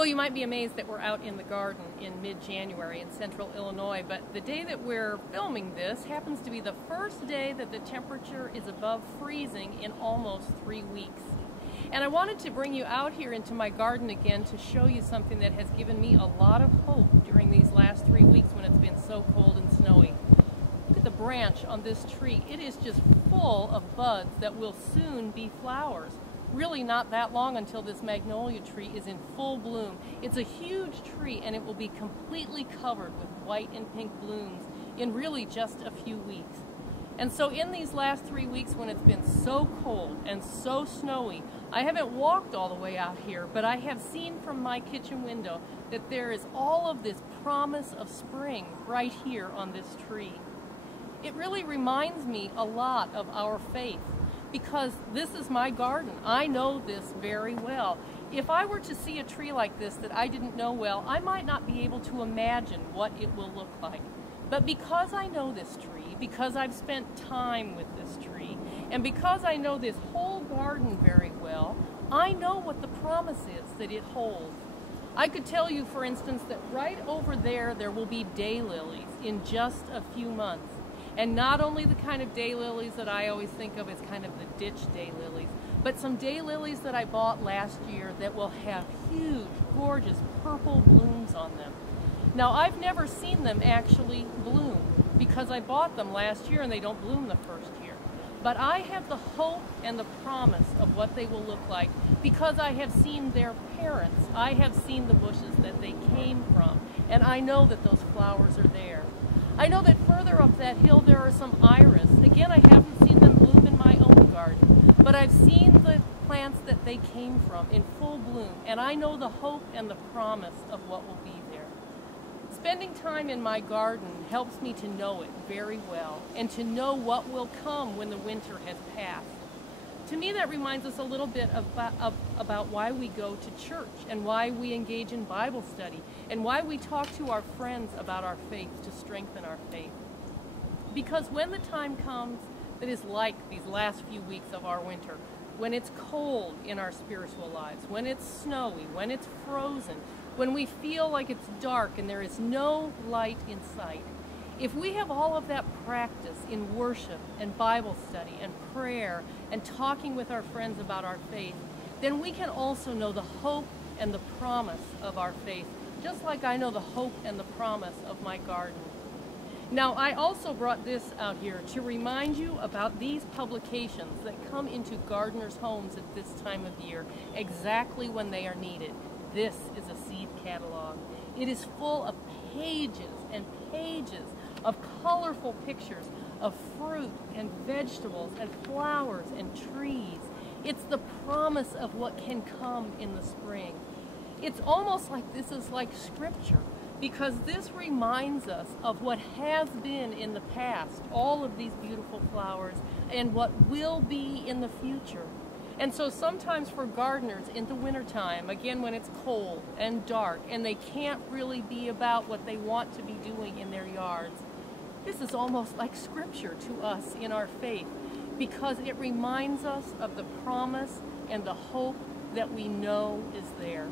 Well, you might be amazed that we're out in the garden in mid-January in central Illinois, but the day that we're filming this happens to be the first day that the temperature is above freezing in almost 3 weeks. And I wanted to bring you out here into my garden again to show you something that has given me a lot of hope during these last 3 weeks when it's been so cold and snowy. Look at the branch on this tree. It is just full of buds that will soon be flowers. Really not that long until this magnolia tree is in full bloom. It's a huge tree and it will be completely covered with white and pink blooms in really just a few weeks. And so in these last 3 weeks when it's been so cold and so snowy, I haven't walked all the way out here, but I have seen from my kitchen window that there is all of this promise of spring right here on this tree. It really reminds me a lot of our faith, because this is my garden. I know this very well. If I were to see a tree like this that I didn't know well, I might not be able to imagine what it will look like. But because I know this tree, because I've spent time with this tree, and because I know this whole garden very well, I know what the promise is that it holds. I could tell you, for instance, that right over there will be daylilies in just a few months. And not only the kind of daylilies that I always think of as kind of the ditch daylilies, but some daylilies that I bought last year that will have huge, gorgeous purple blooms on them. Now, I've never seen them actually bloom because I bought them last year and they don't bloom the first year. But I have the hope and the promise of what they will look like because I have seen their parents. I have seen the bushes that they came from, and I know that those flowers are there. I know that further up that hill there are some iris. Again, I haven't seen them bloom in my own garden, but I've seen the plants that they came from in full bloom, and I know the hope and the promise of what will be there. Spending time in my garden helps me to know it very well and to know what will come when the winter has passed. To me, that reminds us a little bit about why we go to church and why we engage in Bible study and why we talk to our friends about our faith to strengthen our faith. Because when the time comes that is like these last few weeks of our winter, when it's cold in our spiritual lives, when it's snowy, when it's frozen, when we feel like it's dark and there is no light in sight, if we have all of that practice in worship and Bible study and prayer and talking with our friends about our faith, then we can also know the hope and the promise of our faith, just like I know the hope and the promise of my garden. Now, I also brought this out here to remind you about these publications that come into gardeners' homes at this time of year, exactly when they are needed. This is a seed catalog. It is full of pages and pages of colorful pictures of fruit and vegetables and flowers and trees. It's the promise of what can come in the spring. It's almost like this is like scripture, because this reminds us of what has been in the past, all of these beautiful flowers, and what will be in the future. And so sometimes for gardeners in the wintertime, again when it's cold and dark and they can't really be about what they want to be doing in their yards, this is almost like scripture to us in our faith, because it reminds us of the promise and the hope that we know is there.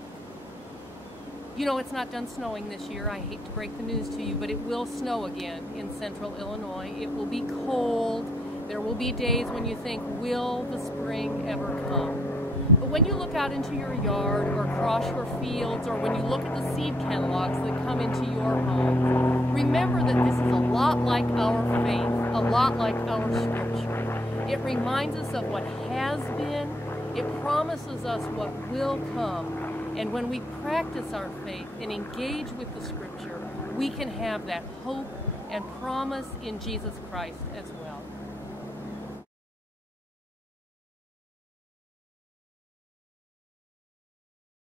You know, it's not done snowing this year. I hate to break the news to you, but it will snow again in central Illinois. It will be cold. There will be days when you think, will the spring ever come? But when you look out into your yard or across your fields, or when you look at the seed catalogs that come into your home, remember that this is a lot like our faith, a lot like our scripture. It reminds us of what has been. It promises us what will come. And when we practice our faith and engage with the scripture, we can have that hope and promise in Jesus Christ as well.